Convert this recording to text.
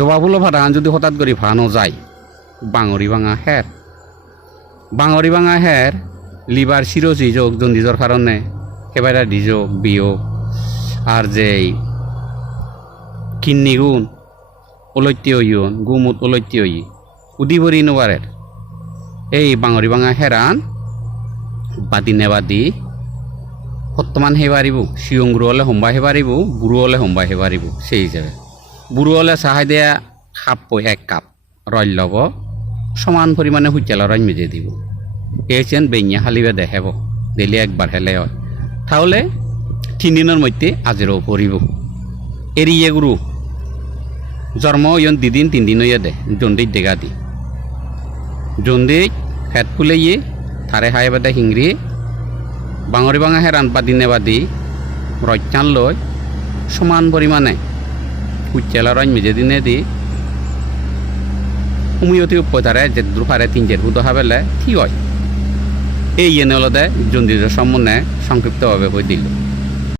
জবাবুলো ভাড়ান যদি হঠাৎ করে ফানো যায় বাঙরি ভাঙা হের লিভার সিরোসিস হোক জন্ডিজর কারণে এবারে ডিজোক বিয়োগ আর যে কিডনি গুণ ওলৈত্য ইয়ন গুমুত ওলৈত্য ই উদিবরি নোবারের এই বাঙরি ভাঙা হেরান বাদি নেবাদি বর্তমান হে পারিব শিয়ংগুরু হলে হোমবা হে পারিব বুড়ো হলে হোমবা হে পারিব সেই হিসাবে বুড়ো হলে চাহাই দেয়া খাপ 1 কাপ রইল লব সমান পরিমাণে হুইচাল রই মেজে দিব এসেন বেঞ্ঞা হালিবে দেখাব দিলে একবার হেলে হয় তাহলে 3 দিনের মধ্যে আজেরও পড়িব এরিয়ে গুরু জন্ম ইয়ন 2 দিন 3 দিন হইয়া দে জন্ডিস দেখা দি জন্ডিস ফেট ফুলে থারে হাই বাদা হিংরি বাঙরি ভাঙা হেরান বাদি নেবাদি রচান লই সমান পরিমাণে হুইচালা রই মেজে দিনে দি হুমিয়তি উপতারে যে দুপারে 3 হুদ হাবেলে ঠিক হয় এই এনে হলদে জন্ডিসের সম্বন্ধে সংক্ষিপ্তভাবে হয়ে দিল।